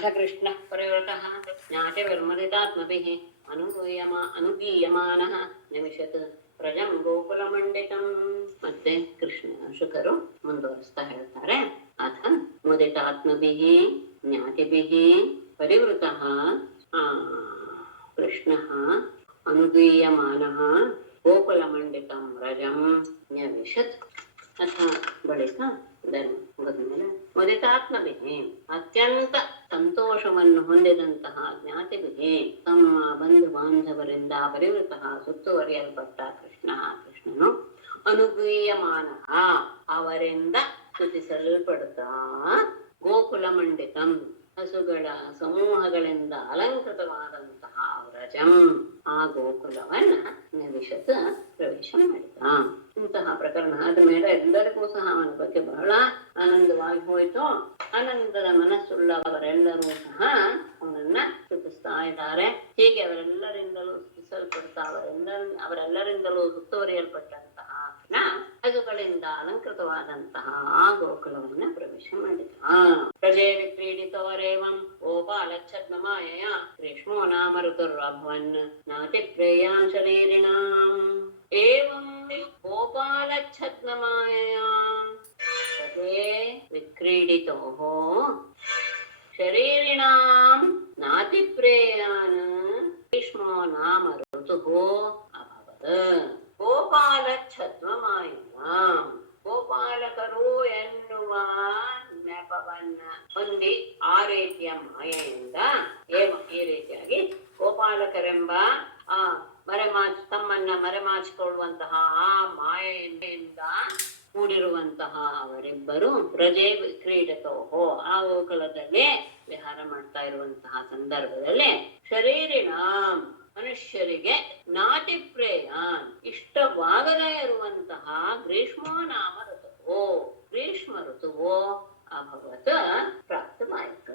ಅಥ ಕೃಷ್ಣ ಪರಿವೃತಃ ಜ್ಞಾತಿರ್ಮದಿತಾತ್ಮಭಿಃ ಅನುಗೀಯಮಾನಃ ನಿಮಿಷತ್ ಪ್ರಜಂ ಗೋಕುಲಮಂಡಿತಂ. ಮತ್ತೆ ಕೃಷ್ಣ ಶುಕರು ಮುಂದುವರಿಸ್ತಾ ಹೇಳ್ತಾರೆ. ಅಥ ಮುದಿತಾತ್ಮಭಿಃ ಜ್ಞಾತಿಭಿಃ ಪರಿವೃತಃ ಕೃಷ್ಣಃ ಅನುಗೀಯಮಾನಃ ಗೋಕುಲಮಂಡಿತಂ ರಜಂ ನ್ಯವಿಶತ್. ಅಥ ಬಳಿಕ ಮುಗಿದ್ಮೇಲೆ ಮುದಿತಾತ್ಮಭಿಃ ಅತ್ಯಂತ ಸಂತೋಷವನ್ನು ಹೊಂದಿದಂತಹ ಜ್ಞಾತಿಭಿಃ ತಮ್ಮ ಬಂಧು ಬಾಂಧವರಿಂದ ಪರಿವೃತಃ ಸುತ್ತುವರಿಯಲ್ಪಟ್ಟ ಕೃಷ್ಣನು ಅನುಗೀಯಮಾನಃ ಅವರಿಂದ ಸ್ತುತಿಸಲ್ಪಡುತ್ತಾ ಗೋಕುಲಮಂಡಿತಂ ಹಸುಗಳ ಸಮೂಹಗಳಿಂದ ಅಲಂಕೃತವಾದಂತಹ ವ್ರಜಂ ಆ ಗೋಕುಲವನ್ನ ನಿವಿಶತ್ ಪ್ರವೇಶ ಮಾಡಿದ. ಇಂತಹ ಪ್ರಕರಣ ಆದ ಮೇಲೆ ಎಲ್ಲರಿಗೂ ಸಹ ಅವನ ಬಗ್ಗೆ ಬಹಳ ಆನಂದವಾಗಿ ಹೋಯಿತು. ಆನಂದದ ಮನಸ್ಸುಳ್ಳವರೆಲ್ಲರೂ ಸಹ ಅವನನ್ನ ಸ್ತುತಿಸ್ತಾ ಇದ್ದಾರೆ. ಹೀಗೆ ಅವರೆಲ್ಲರಿಂದಲೂ ಸ್ತುತಿಸಲ್ಪಡ್ತಾ ಅವರೆಲ್ಲರಿಂದಲೂ ಸುತ್ತುವರಿಯಲ್ಪಟ್ಟಂತಹ ಹಸುಗಳಿಂದ ಅಲಂಕೃತವಾದಂತಹ ಆ ಗೋಕುಲವನ್ನ ಪ್ರವೇಶ ಮಾಡಿದ. ಪ್ರಜೆ ವಿಕ್ರೀಡಿತೋರೇವಂ ಗೋಪಾಲಚ್ಛದ್ಮಮಾಯಯ ಗ್ರೀಷ್ಮೋ ನಾಮ ಋತುರಭವನ್ ನಾತಿ ಪ್ರೇಯಾನ್ ಶರೀರಿಣಾಂ. ಏವಂ ಗೋಪಾಲಚ್ಛದ್ಮಮಾಯಯ ಪ್ರಜೆ ವಿಕ್ರೀಡಿತೋಃ ಶರೀರಿಣಾಂ ನಾತಿ ಪ್ರೇಯಾನ್ ಗ್ರೀಷ್ಮೋ ನಾಮ ಋತುಃ ಅಭವತ್. ಗೋಪಾಲಚ್ಛದ್ಮಮಾಯಯ ಗೋಪಾಲಕರು ಎನ್ನುವ ನೆಪವನ್ನ ಹೊಂದಿ ಆ ರೀತಿಯ ಮಾಯೆಯಿಂದ ಈ ರೀತಿಯಾಗಿ ಗೋಪಾಲಕರೆಂಬ ತಮ್ಮನ್ನ ಮರೆಮಾಚಿಕೊಳ್ಳುವಂತಹ ಆ ಮಾಯೆಯಿಂದ ಕೂಡಿರುವಂತಹ ಅವರಿಬ್ಬರು ಪ್ರಜೆ ಕ್ರೀಡತೋಹೋ ಆ ಗೋಕುಲದಲ್ಲಿ ವಿಹಾರ ಮಾಡ್ತಾ ಇರುವಂತಹ ಸಂದರ್ಭದಲ್ಲಿ ಶರೀರಿಣ ಮನುಷ್ಯರಿಗೆ ನಾಟಿ ಪ್ರೇಯಾನ್ ಇಷ್ಟವಾಗದೇ ಇರುವಂತಹ ಗ್ರೀಷ್ಮೋ ನಾಮ ಋತುವೋ ಗ್ರೀಷ್ಮ ಋತುವೋ ಅಭವತ್ ಪ್ರಾಪ್ತವಾಯಿತು.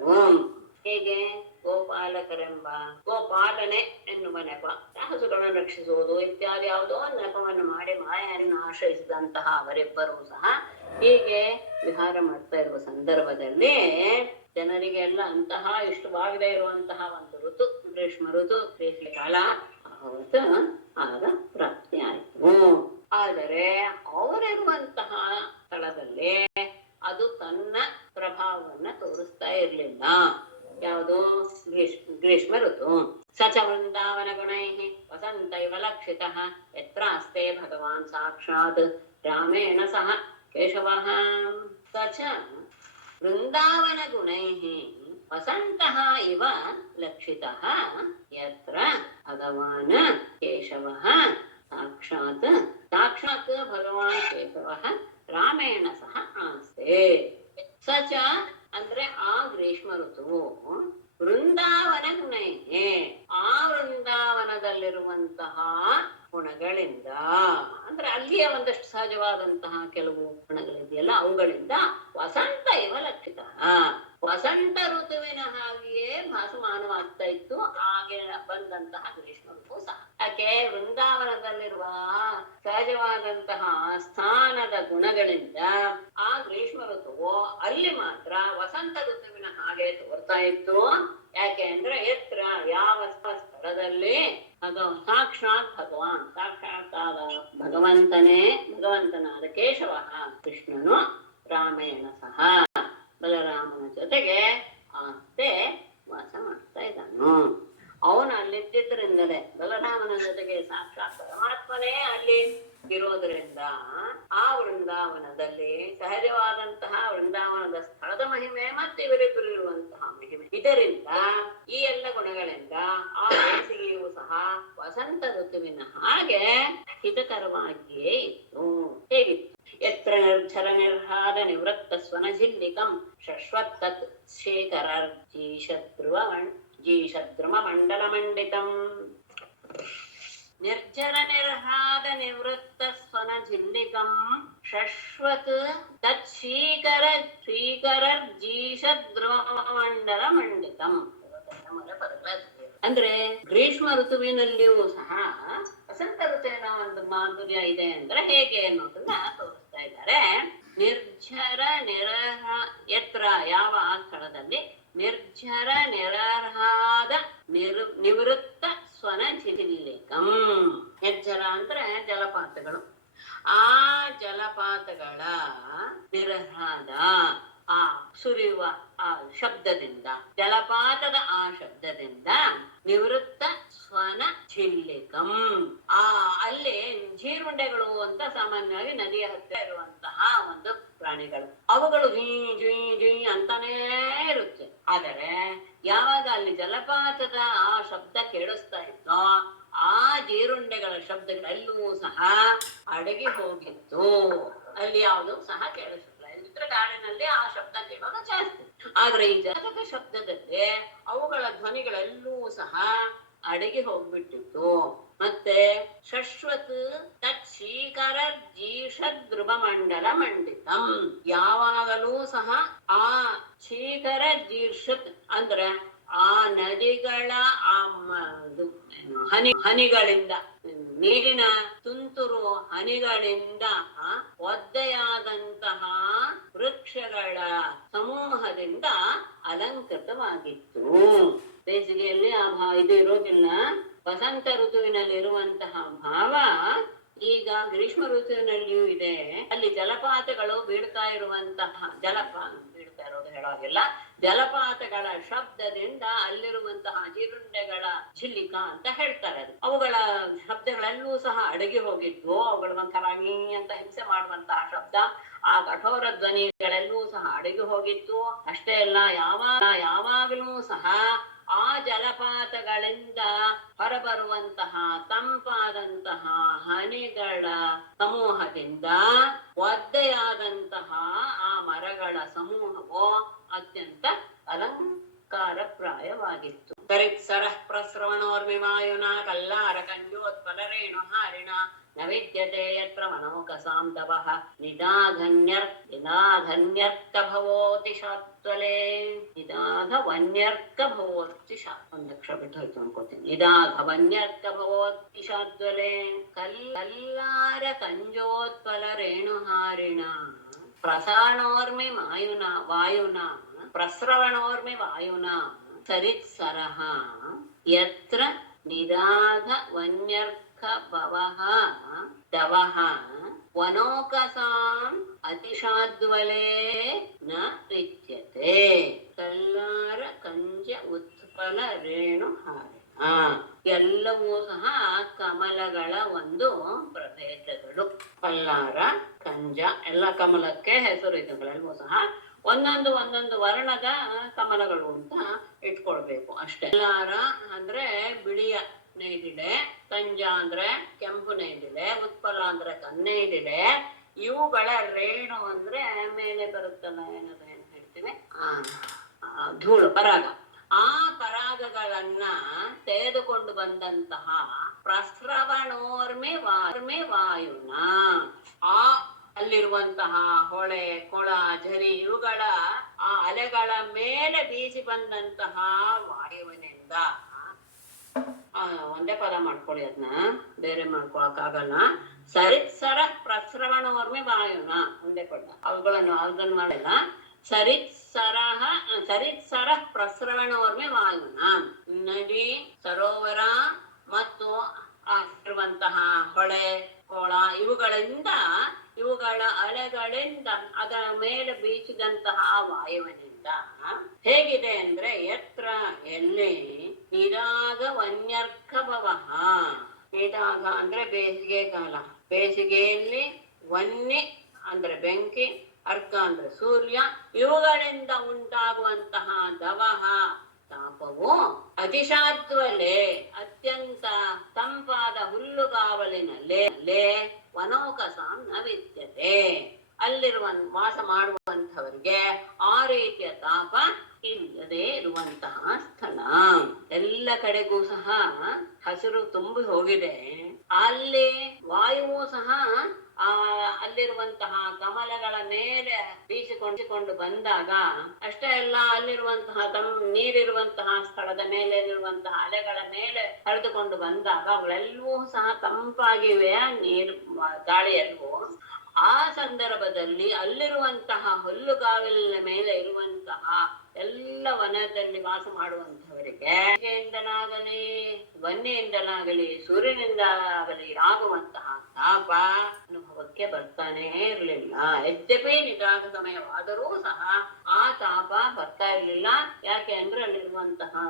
ಹೇಗೆ ಗೋಪಾಲಕರೆಂಬ ಗೋಪಾಲನೆ ಎನ್ನುವ ನೆಪ ಹಸುಗಳನ್ನು ರಕ್ಷಿಸುವುದು ಇತ್ಯಾದಿ ಯಾವುದೋ ನೆಪವನ್ನು ಮಾಡಿ ಮಾಯೆಯನ್ನು ಆಶ್ರಯಿಸಿದಂತಹ ಅವರಿಬ್ಬರೂ ಸಹ ಹೀಗೆ ವಿಹಾರ ಮಾಡ್ತಾ ಇರುವ ಸಂದರ್ಭದಲ್ಲಿ ಜನರಿಗೆಲ್ಲ ಅಂತಹ ಇಷ್ಟವಾಗದೇ ಇರುವಂತಹ ಒಂದು ಋತು ಗ್ರೀಷ್ಮ ಋತು ಬೇಸಿಗೆ ಕಾಲ ಅವತ್ತು ಆಗ ಪ್ರಾಪ್ತಿ ಆಯಿತು. ಆದರೆ ಅವರಿರುವಂತಹ ಸ್ಥಳದಲ್ಲಿ ಅದು ತನ್ನ ಪ್ರಭಾವವನ್ನ ತೋರಿಸ್ತಾ ಇರ್ಲಿಲ್ಲ. ಯಾವುದು ಗ್ರೀಷ್ಮ ಋತು. ಸಚ ವೃಂದಾವನ ಗುಣೈ ವಸಂತೈವ ಲಕ್ಷಿತಃ ಯತ್ರಾಸ್ತೆ ಭಗವಾನ್ ಸಾಕ್ಷಾತ್ ರಾಮೇಣ ಸಹ ಕೇಶವಃ. ಸಚ ವೃಂದಾವನ ಗುಣೈ ವಸಂತಃ ಇವ ಲಕ್ಷಿತಃ ಯತ್ರ ಭಗವಾನ್ ಕೇಶವಃ ಸಾಕ್ಷಾತ್ ಭಗವಾನ್ ಕೇಶವಃ ರಾಮೇಣ ಸಹ ಆಸ್ತೆ. ಸಚ ಅಂದ್ರೆ ಆ ಗ್ರೀಷ್ಮ ಋತುವು ವೃಂದಾವನ ಗುಣೈ ಆ ವೃಂದಾವನದಲ್ಲಿರುವಂತಹ ಗುಣಗಳಿಂದ ಅಂದ್ರೆ ಅಲ್ಲಿಯ ಒಂದಷ್ಟು ಸಹಜವಾದಂತಹ ಕೆಲವು ಗುಣಗಳಿದೆಯಲ್ಲ ಅವುಗಳಿಂದ ವಸಂತ ಇವ ಲಕ್ಷಿತ ವಸಂತ ಋತುವಿನ ಹಾಗೆಯೇ ಭಾಸಮಾನವಾಗ್ತಾ ಇತ್ತು ಹಾಗೆ ಬಂದಂತಹ ಗ್ರೀಷ್ಮ ಋತು ಸಹ. ಯಾಕೆ ವೃಂದಾವನದಲ್ಲಿರುವ ಸಹಜವಾದಂತಹ ಸ್ಥಾನದ ಗುಣಗಳಿಂದ ಆ ಗ್ರೀಷ್ಮ ಋತುವು ಅಲ್ಲಿ ಮಾತ್ರ ವಸಂತ ಋತುವಿನ ಹಾಗೆ ತೋರ್ತಾ ಇತ್ತು. ಯಾಕೆ ಅಂದ್ರೆ ಎತ್ರ ಯಾವ ಸ್ಥಳದಲ್ಲಿ ಅದು ಸಾಕ್ಷಾತ್ ಭಗವಾನ್ ಸಾಕ್ಷಾತ್ತಾದ ಭಗವಂತನಾದ ಕೇಶವ ಕೃಷ್ಣನು ರಾಮೇಣ ಸಹ ಬಲರಾಮನ ಜೊತೆಗೆ ಆಸ್ತೆ ವಾಸ ಮಾಡ್ತಾ ಇದ್ದಾನು. ಅವನು ಅಲ್ಲಿದ್ದಿದ್ರಿಂದಲೇ ಬಲರಾಮನ ಜೊತೆಗೆ ಸಾಕ್ಷಾತ್ ಪರಮಾತ್ಮನೇ ಅಲ್ಲಿ ಇರೋದ್ರಿಂದ ಆ ವೃಂದಾವನದಲ್ಲಿ ಸಹಜವಾದಂತಹ ವೃಂದಾವನದ ಸ್ಥಳದ ಮಹಿಮೆ ಮತ್ತೆ ಇವರಿಬ್ಬರು ಇರುವಂತಹ ಮಹಿಮೆ ಇದರಿಂದ ಈ ಎಲ್ಲ ಗುಣಗಳಿಂದ ಆ ಬೇಸಿಗೆಯೂ ಸಹ ವಸಂತ ಋತುವಿನ ಹಾಗೆ ಹಿತಕರವಾಗಿಯೇ ಇತ್ತು. ಹೇಗಿತ್ತು? ಯತ್ರ ನಿರ್ಜರ ನಿರ್ಹಾದ ನಿವೃತ್ತ ಸ್ವನಜಿಲ್ಲಿಕಂ ಶಶ್ವತ್ತತ್ ಶೇಖರರ್ಜೀಷದ್ರುಮ ಮಂಡಲ ಮಂಡಿತಂ. ನಿರ್ಜರ ನಿರ್ಹಾದ ನಿವೃತ್ತ ಸ್ವನಜಿಲ್ಲಿಕಂ ಶಶ್ವತ್ ತತ್ ಶ್ರೀಕರರ್ಜೀಷದ್ರುಮ ಮಂಡಲ ಮಂಡಿತಂ. ಅಂದ್ರೆ ಗ್ರೀಷ್ಮ ಋತುವಿನಲ್ಲಿಯೂ ಸಹ ವಸಂತ ಋತುವಿನ ಒಂದು ಮಾಧುರ್ಯ ಇದೆ ಅಂದ್ರೆ ಹೇಗೆ ಅನ್ನೋದನ್ನ ತೋರಿಸ್ತಾ ಇದ್ದಾರೆ. ನಿರ್ಜರ ನಿರಹ ಎತ್ರ ಯಾವ ಆ ಸ್ಥಳದಲ್ಲಿ ನಿರ್ಜರ ನಿರರ್ಹಾದ ನಿವೃತ್ತ ಸ್ವನ ಜಿಲ್ಲಿಕಂ. ನಿರ್ಜರ ಅಂದ್ರೆ ಜಲಪಾತಗಳು. ಆ ಜಲಪಾತಗಳ ನಿರರ್ಹಾದ ಆ ಸುರಿಯುವ ಆ ಶಬ್ದದಿಂದ, ಜಲಪಾತದ ಆ ಶಬ್ದದಿಂದ ನಿವೃತ್ತ ಸ್ವನ ಝಿಲ್ಲಿಕಂ. ಅಲ್ಲಿ ಜೀರುಂಡೆಗಳು ಅಂತ ಸಾಮಾನ್ಯವಾಗಿ ನದಿಯ ಹತ್ತಿರ ಇರುವಂತಹ ಒಂದು ಪ್ರಾಣಿಗಳು. ಅವುಗಳು ಜುಯ್ ಜುಯ್ ಜುಯ್ ಅಂತಾನೇ ಇರುತ್ತೆ. ಆದರೆ ಯಾವಾಗ ಅಲ್ಲಿ ಜಲಪಾತದ ಆ ಶಬ್ದ ಕೇಳಿಸ್ತಾ ಇತ್ತೋ ಆ ಜೀರುಂಡೆಗಳ ಶಬ್ದಗಳೆಲ್ಲವೂ ಸಹ ಅಡಗಿ ಹೋಗಿತ್ತು. ಅಲ್ಲಿ ಯಾವುದು ಸಹ ಕೇಳಿಸಿಲ್ಲ. ಕಾಡಿನಲ್ಲಿ ಆ ಶಬ್ದ ಕೇಳೋದು ಜಾಸ್ತಿ. ಆದ್ರೆ ಈ ಜಲದ ಶಬ್ದದಲ್ಲಿ ಅವುಗಳ ಧ್ವನಿಗಳೆಲ್ಲವೂ ಸಹ ಅಡಗಿ ಹೋಗ್ಬಿಟ್ಟಿತ್ತು. ಮತ್ತೆ ಶಶ್ವತ್ ತತ್ ಶೀಕರ ಜೀಷದ್ ಧ್ರುವ ಮಂಡಲ ಮಂಡಿತಂ. ಯಾವಾಗಲೂ ಸಹ ಆ ಶೀಕರ ಜೀರ್ಷತ್ ಅಂದ್ರೆ ಆ ನದಿಗಳ ಆ ಹನಿಗಳಿಂದ, ನೀರಿನ ತುಂತುರು ಹನಿಗಳಿಂದ ಒದ್ದೆಯಾದಂತಹ ವೃಕ್ಷಗಳ ಸಮೂಹದಿಂದ ಅಲಂಕೃತವಾಗಿತ್ತು. ಬೇಸಿಗೆಯಲ್ಲಿ ಇದು ಇರೋದಿಲ್ಲ. ವಸಂತ ಋತುವಿನಲ್ಲಿ ಇರುವಂತಹ ಭಾವ ಈಗ ಗ್ರೀಷ್ಮ ಋತುವಿನಲ್ಲಿಯೂ ಇದೆ. ಅಲ್ಲಿ ಜಲಪಾತಗಳು ಬೀಳ್ತಾ ಇರುವಂತಹ ಬೀಳ್ತಾ ಇರೋದು ಹೇಳೋದಿಲ್ಲ, ಜಲಪಾತಗಳ ಶಬ್ದದಿಂದ ಅಲ್ಲಿರುವಂತಹ ಜೀರುಂಡೆಗಳ ಝಿಲ್ಲಿಕ ಅಂತ ಹೇಳ್ತಾರೆ. ಅವುಗಳ ಶಬ್ದಗಳೆಲ್ಲೂ ಸಹ ಅಡಗಿ ಹೋಗಿದ್ವು. ಅವುಗಳ ಒಂಥರ ಅಂತ ಹಿಂಸೆ ಮಾಡುವಂತಹ ಶಬ್ದ, ಆ ಕಠೋರ ಧ್ವನಿಗಳೆಲ್ಲೂ ಸಹ ಅಡಗಿ ಹೋಗಿತ್ತು. ಅಷ್ಟೇ ಅಲ್ಲ, ಯಾವಾಗಲೂ ಸಹ ಆ ಜಲಪಾತಗಳಿಂದ ಹೊರಬರುವಂತಹ ತಂಪಾದಂತಹ ಹನಿಗಳ ಸಮೂಹದಿಂದ ಒದ್ದೆಯಾದಂತಹ ಆ ಮರಗಳ ಸಮೂಹವು ಅತ್ಯಂತ ಅಲಂಕಾರಪ್ರಾಯವಾಗಿತ್ತು. ಸರಿತ್ಸರಃ ಪ್ರಸ್ರವಣೋರ್ಮಿಮಾಯುನಾ ಕಲ್ಲಾರ ಕಂಜೋತ್ಪಲರೇಣು ಹಾರಿಣ ನ ವಿದ್ಯತೆ ಯತ್ರ ಮನೋಕಸಾಂ ತಪಃ ನಿದಾಘನ್ಯರ್ಕಭವೋತಿ ಶಾತ್ವಲೆ. ನಿದಾಘವನ್ಯರ್ಕಭವೋತಿ ಒಂದು ಅಕ್ಷರ ಬಿಟ್ಟು ಹೋಯ್ತು ಅನ್ಕೋತೀನಿ. ನಿದಾಘವನ್ಯರ್ಕಭವೋತಿ ಶಾತ್ವಲೆ ಕಲ್ಲಾರ ಕಂಜೋತ್ಪಲರೇಣು ಹಾರಿಣ ಪ್ರಸರಣೋರ್ಮಿ ವಾಯುನಾ ಪ್ರಸ್ರವಣೋರ್ಮಿ ವಾಯುನಾ ಸರಿತ್ಸರಃ ಯತ್ರ ನಿದಾಘ ವನ್ಯರ್ಕ ಭವಃ ದವಃ ವನೋಕಸಾಂ ಅತಿಶಾದ್ವಲೇ ನ ವಿದ್ಯತೆ. ಕಲ್ಲಾರ ಕಂಜ ಉತ್ಪಲ ರೇಣು ಹಾರಿಣ ಎಲ್ಲವೂ ಸಹ ಕಮಲಗಳ ಒಂದು ಪ್ರಭೇದಗಳು. ಕಲ್ಲಾರ ಕಂಜ ಎಲ್ಲ ಕಮಲಕ್ಕೆ ಹೆಸರು ಇದ್ದಗಳೆಲ್ಲವೂ ಸಹ ಒಂದೊಂದು ವರ್ಣದ ಕಮಲಗಳು ಅಂತ ಇಟ್ಕೊಳ್ಬೇಕು ಅಷ್ಟೇ. ಕಲ್ಲಾರ ಅಂದ್ರೆ ಬಿಳಿಯ ನೇಗಿಲೆ, ಕಂಜ ಅಂದ್ರೆ ಕೆಂಪು ನೇಗಿಲೆ, ಉತ್ಪಲ ಅಂದ್ರೆ ಕನ್ನೇಗಿಲೆ. ಇವುಗಳ ರೇಣು ಅಂದ್ರೆ ಮೇಲೆ ಬರುತ್ತಲ್ಲ, ಏನು ಹೇಳ್ತೀವಿ, ಧೂಳು, ಪರಾಗ. ಆ ಪರಾಗಗಳನ್ನ ತೆಗೆದುಕೊಂಡು ಬಂದಂತಹ ಪ್ರಸ್ರವಣೋರ್ಮಿ ವಾಯುನ ಆ ಅಲ್ಲಿರುವಂತಹ ಹೊಳೆ, ಕೊಳ, ಝರಿ ಇವುಗಳ ಆ ಅಲೆಗಳ ಮೇಲೆ ಬೀಸಿ ಬಂದಂತಹ ವಾಯುವಿನಿಂದ, ಒಂದೇ ಪದ ಮಾಡ್ಕೊಳ್ಳಿ, ಅದನ್ನ ಬೇರೆ ಮಾಡ್ಕೊಳಕ್ಕಾಗಲ್ಲ. ಸರಿತ್ಸರ ಪ್ರಸ್ರವಣೋರ್ಮಿ ವಾಯುನ ಒಂದೇ ಪದ, ಅದನ್ನ ಮಾಡಿಲ್ಲ. ಸರಿತ್ಸರ ಪ್ರಸ್ರವಣೋರ್ಮಿ ವಾಯುನ ನದಿ, ಸರೋವರ ಮತ್ತು ಇರುವಂತಹ ಹೊಳೆ, ಕೊಳ ಇವುಗಳ ಅಲೆಗಳಿಂದ ಅದರ ಮೇಲೆ ಬೀಸಿದಂತಹ ವಾಯುವಿನಿಂದ ಹೇಗಿದೆ ಅಂದ್ರೆ ಯತ್ರ ಎಲ್ಲಿ ನಿರಾಗ ವನ್ಯರ್ಕ ಭವಃ. ನಿರಾಗ ಅಂದ್ರೆ ಬೇಸಿಗೆ ಕಾಲ, ಬೇಸಿಗೆಯಲ್ಲಿ ವನ್ನಿ ಅಂದ್ರೆ ಬೆಂಕಿ, ಅರ್ಕ ಅಂದ್ರೆ ಸೂರ್ಯ, ಇವುಗಳಿಂದ ಉಂಟಾಗುವಂತಹ ದವಹ ತಾಪವು ಅತಿಶಾದ್ವಲೆ ಅತ್ಯಂತ ತಂಪಾದ ಹುಲ್ಲುಗಾವಲಿನಲ್ಲೇ ವನೋಕಸಾಂ ನ ವಿದ್ಯತೆ. ಅಲ್ಲಿರುವ ವಾಸ ಮಾಡುವಂಥವರಿಗೆ ಆ ರೀತಿಯ ತಾಪ ಇಲ್ಲದೆ ಇರುವಂತಹ ಸ್ಥಳ. ಎಲ್ಲ ಕಡೆಗೂ ಸಹ ಹಸಿರು ತುಂಬಿ ಹೋಗಿದೆ. ಅಲ್ಲಿ ವಾಯುವು ಸಹ ಅಲ್ಲಿರುವಂತಹ ಕಮಲಗಳ ಮೇಲೆ ಬೀಸಿಕೊಂಡು ಬಂದಾಗ ಅಷ್ಟೇ ಅಲ್ಲ, ಅಲ್ಲಿರುವಂತಹ ನೀರಿರುವಂತಹ ಸ್ಥಳದ ಮೇಲೆ ಇರುವಂತಹ ಅಲೆಗಳ ಮೇಲೆ ಹರಿದುಕೊಂಡು ಬಂದಾಗ ಅವುಗಳೆಲ್ಲವೂ ಸಹ ತಂಪಾಗಿವೆ, ಗಾಳಿಯಲ್ಲೂ. ಆ ಸಂದರ್ಭದಲ್ಲಿ ಅಲ್ಲಿರುವಂತಹ ಹುಲ್ಲುಗಾವಲಿನ ಮೇಲೆ ಇರುವಂತಹ ಎಲ್ಲ ವನದಲ್ಲಿ ವಾಸ ಮಾಡುವಂತಹವರಿಗೆ ಇಂದಲಾಗಲಿ ವನ್ಯೆಯಿಂದಲಾಗಲಿ ಸೂರ್ಯನಿಂದಾಗಲಿ ಆಗುವಂತಹ ತಾಪ ಅನುಭವಕ್ಕೆ ಬರ್ತಾನೇ ಇರಲಿಲ್ಲ. ಯದ್ಯಪಿ ನಿಧಾನ ಸಮಯವಾದರೂ ಸಹ ಆ ತಾಪ ಬರ್ತಾ ಇರ್ಲಿಲ್ಲ. ಯಾಕೆ ಅಂದ್ರೆ ಅಲ್ಲಿರುವಂತಹ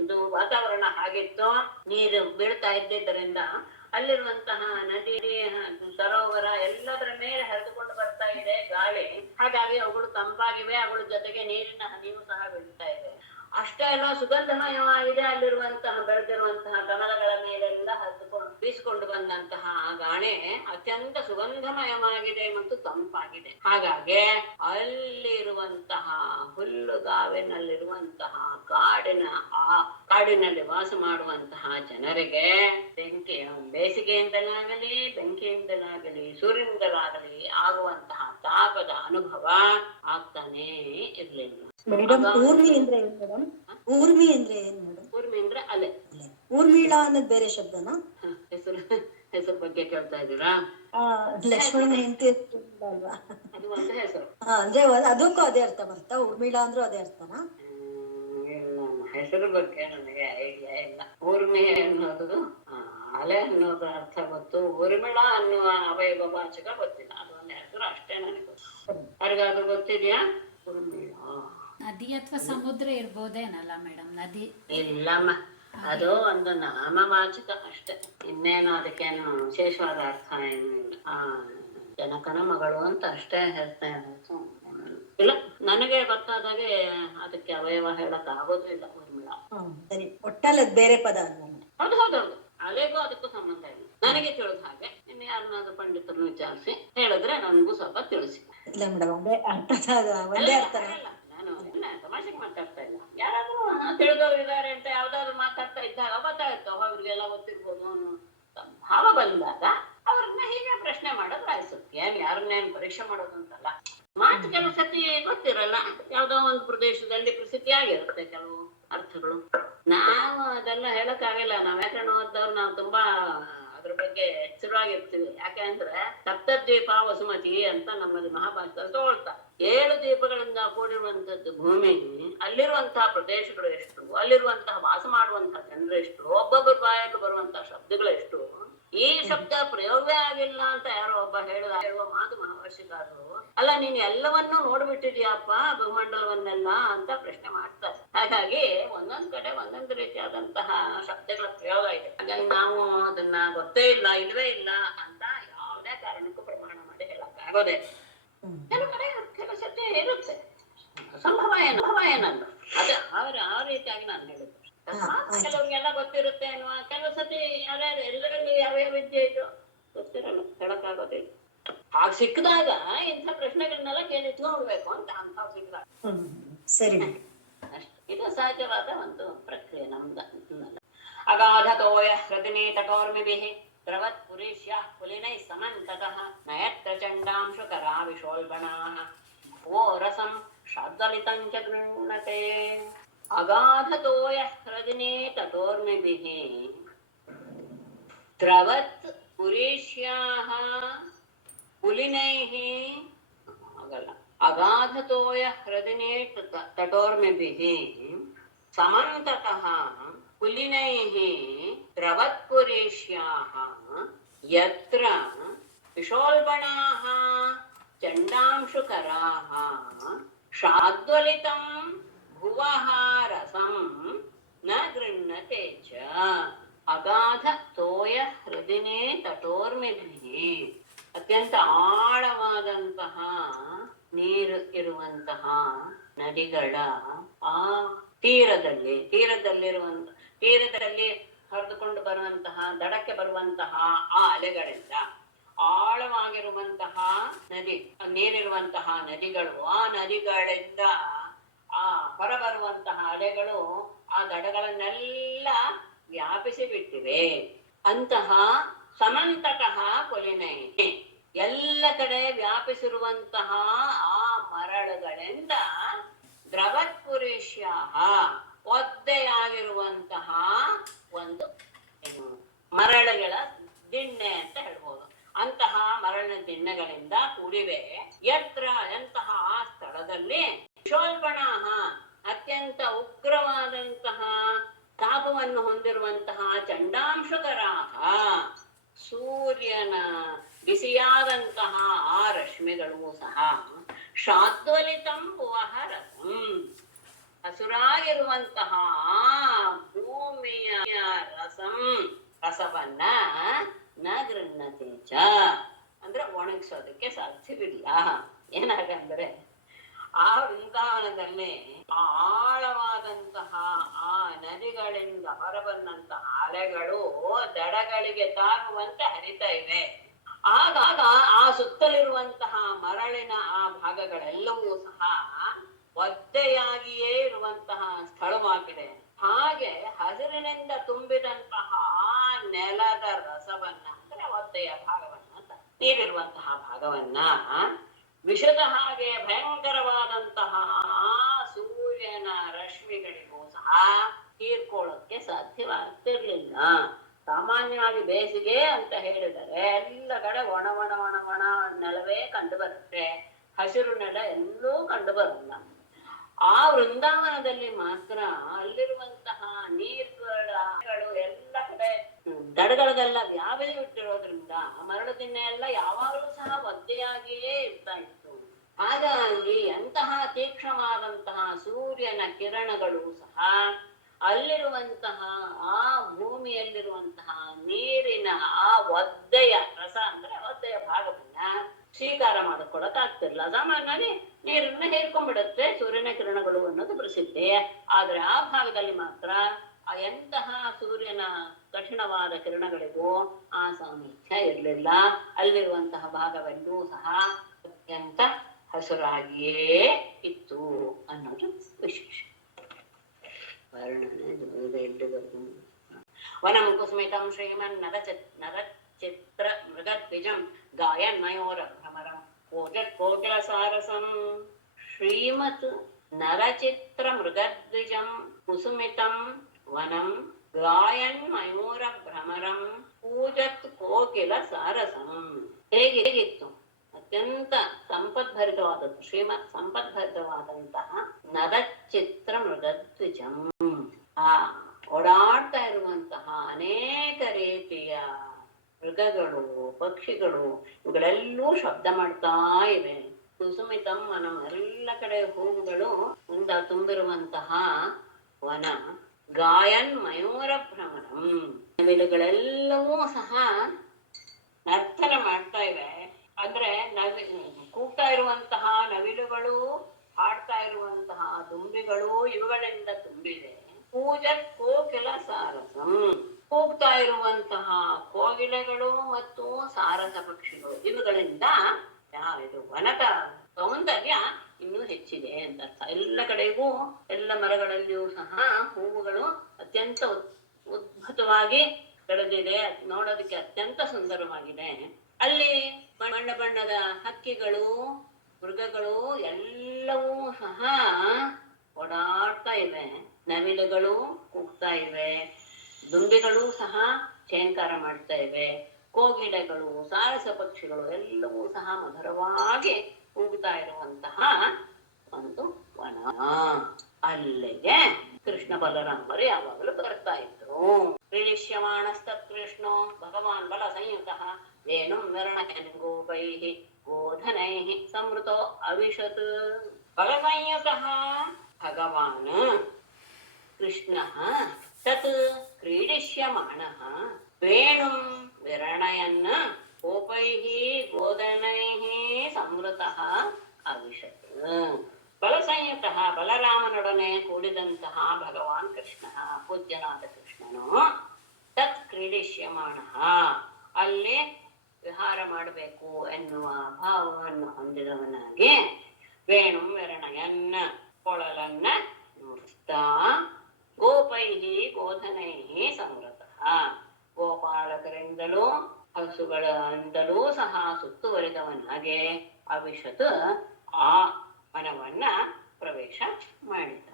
ಇದು ವಾತಾವರಣ ಹಾಗಿತ್ತು, ನೀರು ಬೀಳ್ತಾ ಇದ್ದಿದ್ದರಿಂದ ಅಲ್ಲಿರುವಂತಹ ನದಿ ಸರೋವರ ಎಲ್ಲದರ ಮೇಲೆ ಹರಿದುಕೊಂಡು ಬರ್ತಾ ಇದೆ ಗಾಳಿ. ಹಾಗಾಗಿ ಅವುಗಳು ತಂಪಾಗಿವೆ, ಅವುಗಳ ಜೊತೆಗೆ ನೀರಿನ ಹನಿಯೂ ಸಹ ಬೀಳ್ತಾ ಇದೆ. ಅಷ್ಟೇ ಅಲ್ಲ, ಸುಗಂಧಮಯವಾಗಿದೆ. ಅಲ್ಲಿರುವಂತಹ ಬೆಳೆದಿರುವಂತಹ ಕಮಲಗಳ ಮೇಲೆಲ್ಲ ಹರಿದುಕೊಂಡು ಬೀಸಿಕೊಂಡು ಬಂದಂತಹ ಗಾಳಿ ಅತ್ಯಂತ ಸುಗಂಧಮಯವಾಗಿದೆ ಮತ್ತು ತಂಪಾಗಿದೆ. ಹಾಗಾಗಿ ಅಲ್ಲಿರುವಂತಹ ಹುಲ್ಲುಗಾವಿನಲ್ಲಿರುವಂತಹ ಕಾಡಿನಲ್ಲಿ ವಾಸ ಮಾಡುವಂತಹ ಜನರಿಗೆ ಬೇಸಿಗೆಯಿಂದಲಾಗಲಿ ಬೆಂಕಿಯಿಂದಲಾಗಲಿ ಸೂರ್ಯನಿಂದಲಾಗಲಿ ಆಗುವಂತಹ ತಾಪದ ಅನುಭವ ಆಗ್ತಾನೇ ಇರ್ಲಿಲ್ಲ. ಮೇಡಮ್ ಊರ್ಮಿ ಅಂದ್ರೆ ಏನ್ ಮೇಡಮ್? ಊರ್ಮಿ ಅಂದ್ರೆ ಏನ್ ಮೇಡಮ್? ಊರ್ಮಿ ಅಂದ್ರೆ ಅಲೆ. ಊರ್ಮಿಳಾ ಅನ್ನೋದು ಬೇರೆ ಶಬ್ದನಾ? ಹೆಸರು ಬಗ್ಗೆ ಕೇಳ್ತಾ ಇದ್ದೀರಾ? ಲಕ್ಷ್ಮಣನ ಹೆಂಡತಿ ಅಲ್ವಾ? ಅದು ಒಂದು ಹೆಸರು. ಅಂದ್ರೆ ಅದಕ್ಕೂ ಅದೇ ಅರ್ಥ ಬರ್ತಾ? ಊರ್ಮಿಳಾ ಅಂದ್ರೂ ಅದೇ ಅರ್ಥನಾ? ಹೆಸರು ಬಗ್ಗೆ ನನಗೆ ಐಡಿಯಾ ಇಲ್ಲ. ಊರ್ಮಿ ಅನ್ನೋದು ಅಲೆ ಅನ್ನೋದು ಅರ್ಥ ಗೊತ್ತು. ಊರ್ಮಿಳಾ ಅನ್ನುವ ಅವಯವ ವಾಚಕ ಗೊತ್ತಿಲ್ಲ. ಅದೊಂದು ಹೆಸರು ಅಷ್ಟೇ ನನಗೆ ಗೊತ್ತು. ಯಾರಿಗಾದ್ರೂ ಗೊತ್ತಿದ್ಯಾ? ಊರ್ಮಿಳಾ ನದಿ ಅಥವಾ ಸಮುದ್ರ ಇರ್ಬೋದೇನಲ್ಲ ಮೇಡಮ್? ನದಿ ಇಲ್ಲಮ್ಮ, ಅದು ಒಂದು ನಾಮವಾಚಕ ಅಷ್ಟೇ. ಇನ್ನೇನು ಅದಕ್ಕೇನು ವಿಶೇಷವಾದ ಅರ್ಥ ಏನು ಇಲ್ಲ. ಜನಕನ ಮಗಳು ಅಂತ ಅಷ್ಟೇ ಹೇಳ್ತಾ ಇಲ್ಲ. ನನಗೆ ಗೊತ್ತಾದಾಗೆ ಅದಕ್ಕೆ ಅವಯವ ಹೇಳಕ್ ಆಗೋದು ಇಲ್ಲ. ಊರ್ಮಿಳಾ ಸರಿ, ಒಟ್ಟಲ್ಲಿ ಬೇರೆ ಪದ ಅಲ್ಲ? ಹೌದೌದೌದು, ಅಲೆಗೂ ಅದಕ್ಕೂ ಸಂಬಂಧ ಇಲ್ಲ ನನಗೆ ತಿಳಿದ ಹಾಗೆ. ಇನ್ನು ಯಾರನ್ನಾದ್ರೂ ಪಂಡಿತರನ್ನು ವಿಚಾರಿಸಿ ಹೇಳಿದ್ರೆ ನನ್ಗೂ ಸ್ವಲ್ಪ ತಿಳಿಸಿ. ಇಲ್ಲ ಮೇಡಮ್, ಒಂದೇ ಅರ್ಥ. ನಾನು ತಮಾಷೆಗೆ ಮಾತಾಡ್ತಾ ಇಲ್ಲ. ಯಾರಾದ್ರೂ ತಿಳಿದವ್ರು ಇದಾರೆ ಅಂತ ಯಾವ್ದಾದ್ರು ಮಾತಾಡ್ತಾ ಇದ್ದಾಗ ಗೊತ್ತಾಯ್ತು, ಅವ್ರಿಗೆಲ್ಲ ಗೊತ್ತಿರ್ಬೋದು ಅನ್ನೋ ಭಾವ ಬಂದಾಗ ಅವ್ರನ್ನ ಹೀಗೆ ಪ್ರಶ್ನೆ ಮಾಡೋದು ರಾಯಿಸುತ್ತೆ. ಯಾರನ್ನೇನು ಪರೀಕ್ಷೆ ಮಾಡೋದು ಅಂತಲ್ಲ. ಮಾತು ಕೆಲವು ಸತಿ ಗೊತ್ತಿರಲ್ಲ. ಯಾವ್ದೋ ಒಂದು ಪ್ರದೇಶದಲ್ಲಿ ಪ್ರಸಿದ್ಧಿಯಾಗಿರುತ್ತೆ ಕೆಲವು ಅರ್ಥಗಳು. ನಾವು ಅದೆಲ್ಲ ಹೇಳಕ್ಕಾಗಲ್ಲ. ನಾವ್ ವ್ಯಾಕರಣ ಓದ್ದವ್ರು ನಾವು ತುಂಬಾ ಅದ್ರ ಬಗ್ಗೆ ಎಚ್ಚರವಾಗಿರ್ತೀವಿ. ಯಾಕೆ ಅಂದ್ರೆ ಸಪ್ತದ್ವೀಪ ವಸುಮತಿ ಅಂತ ನಮ್ಮಲ್ಲಿ ಮಹಾಭಾರತದಲ್ಲಿ ತಗೊಳ್ತಾರೆ. 7 ದ್ವೀಪಗಳಿಂದ ಕೂಡಿರುವಂತದ್ದು ಭೂಮಿ. ಅಲ್ಲಿರುವಂತಹ ಪ್ರದೇಶಗಳು ಎಷ್ಟು, ಅಲ್ಲಿರುವಂತಹ ವಾಸ ಮಾಡುವಂತಹ ಜನರು ಎಷ್ಟು, ಒಬ್ಬೊಬ್ಬರ ಬಾಯಲ್ಲಿ ಬರುವಂತಹ ಶಬ್ದಗಳು ಎಷ್ಟು, ಈ ಶಬ್ದ ಪ್ರಯೋಗವೇ ಆಗಿಲ್ಲ ಅಂತ ಯಾರೋ ಒಬ್ಬ ಹೇಳುವ ಮಾತು ಮಹರ್ಷಿಗಾರರು. ಅಲ್ಲ, ನೀನ್ ಎಲ್ಲವನ್ನೂ ನೋಡ್ಬಿಟ್ಟಿದ್ಯಪ್ಪ ಭೂಮಂಡಲವನ್ನೆಲ್ಲ ಅಂತ ಪ್ರಶ್ನೆ ಮಾಡ್ತಾರೆ. ಹಾಗಾಗಿ ಒಂದೊಂದ್ ಕಡೆ ಒಂದೊಂದು ರೀತಿಯಾದಂತಹ ಶಬ್ದಗಳ ಪ್ರಯೋಗ ಇದೆ. ಹಾಗಾಗಿ ನಾವು ಅದನ್ನ ಗೊತ್ತೇ ಇಲ್ಲ, ಇಲ್ವೇ ಇಲ್ಲ ಅಂತ ಯಾವುದೇ ಕಾರಣಕ್ಕೂ ಪ್ರಮಾಣ ಮಾಡಿ ಹೇಳಕ್ ಆಗೋದೇ. ಕೆಲವು ಕಡೆ ಕೆಲವು ಸತ್ಯ ಇರುತ್ತೆ, ಸಂಭವ ಏನಲ್ಲ. ಅದೇ ಆ ರೀತಿಯಾಗಿ ನಾನು ಹೇಳಿದ್ದೆ. ಕೆಲವ್ರಿಗೆಲ್ಲ ಗೊತ್ತಿರುತ್ತೆ ಅನ್ನುವ ಕೆಲವು ಸತಿ ಎಲ್ಲರಲ್ಲಿ ಯಾವ್ಯಾವ ವಿದ್ಯೆ ಇದು ಗೊತ್ತಿರಲ್ಲ, ಹೇಳಕ್ಕಾಗೋದಿಲ್ಲ. ಹಾಗೆ ಸಿಕ್ಕಿದಾಗ ಇಂಥ ಪ್ರಶ್ನೆಗಳನ್ನೆಲ್ಲ ಕೇಳಿ ನೋಡ್ಬೇಕು ಅಂತ ಅಂತ ಸಿಕ್ಕಿದಾಗ. ಸರಿ, ಅಷ್ಟೇ. ಇದು ಸಹಜವಾದ ಒಂದು ಪ್ರಕ್ರಿಯೆ ನಮ್ದು. ಅಗಾಧತೋಯ ಹೃದನೆ ತಟೋರ್ಮಿಭಿಃ ದ್ರವತ್ ಪುರೀಶ್ಯ ಪುಲಿನೈ ಸಮಂತತಃ ನಯತ್ರ ಚಂಡಾಂಶು ಕರಾ ವಿಶೋಲ್ಬಣಾಃ ಭೋ ರಸಂ ಶಾದ್ವಲಿತಂ ಚ ಗೃಹ್ಣತೆ. ಅಗಾಧತೋಯ ಹೃದನೆ ತಟೋರ್ಮಿಭಿಃ ದ್ರವತ್ ಪುರೀಶ್ಯಾಃ ಪುಲಿನೈಃ ಆಗಲ್ಲ. ಅಗಾಧತೋಯ ಹೃದನೆ ತಟೋರ್ಮಿಭಿಃ ಸಮಂತತಃ ಪುಲಿನೈಃ ದ್ರವತ್ಪುರೀಶ್ಯಾಃ ಯತ್ರ ವಿಶೋಲ್ಬಣಾಃ ಚಂಡಾಂಶುಕರಾಃ ಶಾದ್ವಲಿತಂ ಭುವಃ ರಸಂ ನ ಗೃಹ್ಣತೆ ಚ. ಅಗಾಧ ತೋಯ ಹೃದನೆ ತಟೋರ್ಮಿಭಿಃ ಅತ್ಯಂತ ಆಳವಾದಂತಹ ನೀರು ಇರುವಂತಹ ನದಿಗಳ ಆ ತೀರದಲ್ಲಿ ಹರಿದುಕೊಂಡು ಬರುವಂತಹ ದಡಕ್ಕೆ ಬರುವಂತಹ ಆ ಅಲೆಗಳಿಂದ ಆಳವಾಗಿರುವಂತಹ ನೀರಿರುವಂತಹ ನದಿಗಳು, ಆ ನದಿಗಳಿಂದ ಆ ಹೊರಬರುವಂತಹ ಅಲೆಗಳು ಆ ದಡಗಳನ್ನೆಲ್ಲ ವ್ಯಾಪಿಸಿ ಬಿಟ್ಟಿವೆ. ಅಂತಹ ಸಮಂತತಃ ಪುಲಿನೈ ಎಲ್ಲ ಕಡೆ ವ್ಯಾಪಿಸಿರುವಂತಹ ಆ ಮರಳುಗಳಿಂದ ದ್ರವತ್ಪುರೀಶ್ಯಾಃ ಒದ್ದೆಯಾಗಿರುವಂತಹ ಒಂದು ಮರಳುಗಳ ದಿಣ್ಣೆ ಅಂತ ಹೇಳ್ಬೋದು. ಅಂತಹ ಮರಳಿನ ದಿಣ್ಣೆಗಳಿಂದ ಕೂಡಿವೆ. ಎಂತಹ ಆ ಸ್ಥಳದಲ್ಲಿ ವಿಶೋಲ್ಬಣಾಃ ಅತ್ಯಂತ ಉಗ್ರವಾದಂತಹ ತಾಪವನ್ನು ಹೊಂದಿರುವಂತಹ ಚಂಡಾಂಶಕರಾಹ ಸೂರ್ಯನ ಬಿಸಿಯಾದಂತಹ ಆ ರಶ್ಮಿಗಳು ಸಹ ಶಾದ್ವಲಿತಂ ಪುವಹರಸಂ ಹಸುರಾಗಿರುವಂತಹ ಆ ಭೂಮಿಯ ರಸವನ್ನ ನ ಗೃಹ್ಣತೆ ಚ ಅಂದ್ರೆ ಒಣಗಿಸೋದಕ್ಕೆ ಸಾಧ್ಯವಿಲ್ಲ. ಏನಾಗಂದ್ರೆ ಆ ವೃಂದಾವನದಲ್ಲಿ ಆಳವಾದಂತಹ ಆ ನದಿಗಳಿಂದ ಹೊರಬಂದಂತಹ ಅಲೆಗಳು ದಡಗಳಿಗೆ ತಾಗುವಂತೆ ಹರಿತಾ ಇವೆ. ಆಗಾಗ ಆ ಸುತ್ತಲಿರುವಂತಹ ಮರಳಿನ ಆ ಭಾಗಗಳೆಲ್ಲವೂ ಸಹ ಒದ್ದೆಯಾಗಿಯೇ ಇರುವಂತಹ ಸ್ಥಳವಾಗಿದೆ. ಹಾಗೆ ಹಸಿರಿನಿಂದ ತುಂಬಿದಂತಹ ನೆಲದ ರಸವನ್ನ ಅಂದ್ರೆ ಒದ್ದೆಯ ಭಾಗವನ್ನ ಅಂತ ನೀರಿರುವಂತಹ ಭಾಗವನ್ನ ವಿಷದ ಹಾಗೆ ಭಯಂಕರವಾದಂತಹ ಸೂರ್ಯನ ರಶ್ಮಿಗಳಿಗೂ ಸಹ ಹೀರ್ಕೊಳ್ಳೋಕೆ ಸಾಧ್ಯವಾಗ್ತಿರ್ಲಿಲ್ಲ. ಸಾಮಾನ್ಯವಾಗಿ ಬೇಸಿಗೆ ಅಂತ ಹೇಳಿದರೆ ಎಲ್ಲ ಕಡೆ ಒಣ ಒಣ ಒಣ ಒಣ ನೆಲವೇ ಕಂಡು ಬರುತ್ತೆ, ಹಸಿರು ನೆಲ ಎಲ್ಲೂ ಕಂಡು ಬರಲ್ಲ. ಆ ವೃಂದಾವನದಲ್ಲಿ ಮಾತ್ರ ಅಲ್ಲಿರುವಂತಹ ನೀರುಗಳು ಎಲ್ಲ ಕಡೆ ದಡಗಳಿಗೆಲ್ಲ ವ್ಯಾಪಿಸಿ ಬಿಟ್ಟಿರೋದ್ರಿಂದ ಮರಳು ದಿನ ಎಲ್ಲ ಯಾವಾಗಲೂ ಸಹ ಒದ್ದೆಯಾಗಿಯೇ ಇರ್ತಾ ಇತ್ತು. ಹಾಗಾಗಿ ಎಂತಹ ತೀಕ್ಷ್ಣವಾದಂತಹ ಸೂರ್ಯನ ಕಿರಣಗಳು ಸಹ ಅಲ್ಲಿರುವಂತಹ ಆ ಭೂಮಿಯಲ್ಲಿರುವಂತಹ ನೀರಿನ ಆ ಒದ್ದೆಯ ರಸ ಅಂದ್ರೆ ಒದ್ದೆಯ ಭಾಗವನ್ನ ಸ್ವೀಕಾರ ಮಾಡಿಕೊಡಕ್ಕಾಗ್ತಿರ್ಲಿಲ್ಲ. ಸಾಮಾನ್ಯವಾಗಿ ನೀರನ್ನ ಹೇರ್ಕೊಂಡ್ಬಿಡುತ್ತೆ ಸೂರ್ಯನ ಕಿರಣಗಳು ಅನ್ನೋದು ಪ್ರಸಿದ್ಧಿ. ಆದ್ರೆ ಆ ಭಾಗದಲ್ಲಿ ಮಾತ್ರ ಎಂತಹ ಸೂರ್ಯನ ಕಠಿಣವಾದ ಕಿರಣಗಳಿಗೂ ಆ ಸಾಮರ್ಥ್ಯ ಇರಲಿಲ್ಲ. ಅಲ್ಲಿರುವಂತಹ ಭಾಗವೆಲ್ಲೂ ಸಹ ಅತ್ಯಂತ ಹಸುರಾಗಿಯೇ ಇತ್ತು ಅನ್ನೋದು ವಿಶೇಷ ವರ್ಣನೆ. ವನಂ ಕುಸ್ಮಿತಂ ಶ್ರೀಮನ್ ನರಚಿತ್ರ ಮೃಗದ್ವಿಜಂ ಗಾಯನ್ ಮಯೋರ ಭ್ರಮರಂ ಕೋಟಿಲ ಸಾರಸಂ. ಶ್ರೀಮತ್ ನರಚಿತ್ರ ಮೃಗದ್ವಿಜಂ ಕುಸುಮಿತಂ ವನಂ ಗಾಯನ್ ಮಯೂರ ಭ್ರಮರಂ ಪೂಜತ್ ಕೋಕಿಲ ಸಾರಸಂ. ಹೇಗಿತ್ತು? ಅತ್ಯಂತ ಸಂಪದ್ಭರಿತವಾದದ್ದು ಶ್ರೀಮತ್ ಸಂಪದ್ಭರಿತವಾದಂತಹ ನರಚಿತ್ರ ಮೃಗದ್ವಿಜಂ. ಆ ಓಡಾಡ್ತಾ ಇರುವಂತಹ ಅನೇಕ ರೀತಿಯ ಮೃಗಗಳು ಪಕ್ಷಿಗಳು ಇವುಗಳೆಲ್ಲೂ ಶಬ್ದ ಮಾಡ್ತಾ ಇವೆ. ಕುಸುಮಿತಂ ವನಂ ಎಲ್ಲ ಕಡೆ ಹೂವುಗಳು ಇಂದ ತುಂಬಿರುವಂತಹ ವನ. ಗಾಯನ್ ಮಯೂರ ಭ್ರಮರಂ ನವಿಲುಗಳೆಲ್ಲವೂ ಸಹ ನರ್ತನ ಮಾಡ್ತಾ ಇವೆ. ಅಂದ್ರೆ ಕೂಗ್ತಾ ಇರುವಂತಹ ನವಿಲುಗಳು ಹಾಡ್ತಾ ಇರುವಂತಹ ದುಂಬಿಗಳು ಇವುಗಳಿಂದ ತುಂಬಿದೆ. ಪೂಜ ಕೋಕಿಲ ಸಾರಸಂ ಕೂಗ್ತಾ ಇರುವಂತಹ ಕೋಗಿಲೆಗಳು ಮತ್ತು ಸಾರಸ ಪಕ್ಷಿಗಳು ಇವುಗಳಿಂದ ಇದು ವನದ ಸೌಂದರ್ಯ ಇನ್ನೂ ಹೆಚ್ಚಿದೆ ಅಂತ ಅರ್ಥ. ಎಲ್ಲ ಕಡೆಗೂ ಎಲ್ಲ ಮರಗಳಲ್ಲಿಯೂ ಸಹ ಹೂವುಗಳು ಅತ್ಯಂತ ಉದ್ಭುತವಾಗಿ ಬೆಳೆದಿದೆ. ನೋಡೋದಕ್ಕೆ ಅತ್ಯಂತ ಸುಂದರವಾಗಿದೆ. ಅಲ್ಲಿ ಬಣ್ಣ ಬಣ್ಣದ ಹಕ್ಕಿಗಳು ಮೃಗಗಳು ಎಲ್ಲವೂ ಸಹ ಓಡಾಡ್ತಾ ಇವೆ. ನವಿಲುಗಳು ಕೂಗ್ತಾ ಇವೆ, ದುಂಬಿಗಳು ಸಹ ಛೇಂಕಾರ ಮಾಡ್ತಾ ಇವೆ, ಕೋಗಿಲೆಗಳು ಸಾರಸ ಪಕ್ಷಿಗಳು ಎಲ್ಲವೂ ಸಹ ಮಧುರವಾಗಿ ಕೂಗ್ತಾ ಇರುವಂತಹ ಒಂದು ವನ. ಅಲ್ಲಿಗೆ ಕೃಷ್ಣ ಬಲರಾಮರು ಯಾವಾಗಲೂ ಬರ್ತಾ ಇದ್ರು. ಕ್ರೀಡಿಷ್ಯಮಾಣಸ್ತತ್ ಕೃಷ್ಣೋ ಭಗವಾನ್ ಬಲ ಸಂಯುತ ವೇಣುಂ ವಿರಣಯನ್ ಗೋಪೈಃ ಗೋಧನೈಃ ಸಂವೃತೋ ಅವಿಶತ್. ಬಲ ಸಂಯುತಃ ಭಗವಾನ್ ಕೃಷ್ಣಃ ತತ್ ಕ್ರೀಡಿಷ್ಯಮಾಣಃ ವೇಣುಂ ವಿರಣಯನ್ ಗೋಪೈಃ ಗೋಧನೈಃ ಸಂವೃತಃ ಅವಿಶತ್. ಬಲ ಸಂಯುತಃ ಬಲರಾಮನೊಡನೆ ಕೂಡಿದಂತಹ ಭಗವಾನ್ ಕೃಷ್ಣ ಪೂಜ್ಯನಾದ ಕೃಷ್ಣನು ತತ್ ಕ್ರೀಡಿಷ್ಯಮಾಣಃ ಅಲ್ಲಿ ವಿಹಾರ ಮಾಡಬೇಕು ಎನ್ನುವ ಭಾವವನ್ನು ಹೊಂದಿದವನಾಗಿ ವೇಣುಂ ವಿರಣಯನ್ ಕೊಳಲನ್ನ ನುಡಿಸ್ತಾ ಗೋಪೈಹಿ ಗೋಧನೈಹಿ ಸಂವೃತಃ ಗೋಪಾಲಕರಿಂದಲೂ ಹಸುಗಳಿಂದಲೂ ಸಹ ಸುತ್ತುವರಿದವನಾಗೆ ಅವಿಶತ್ ಆ ವನವನ್ನ ಪ್ರವೇಶ ಮಾಡಿದ.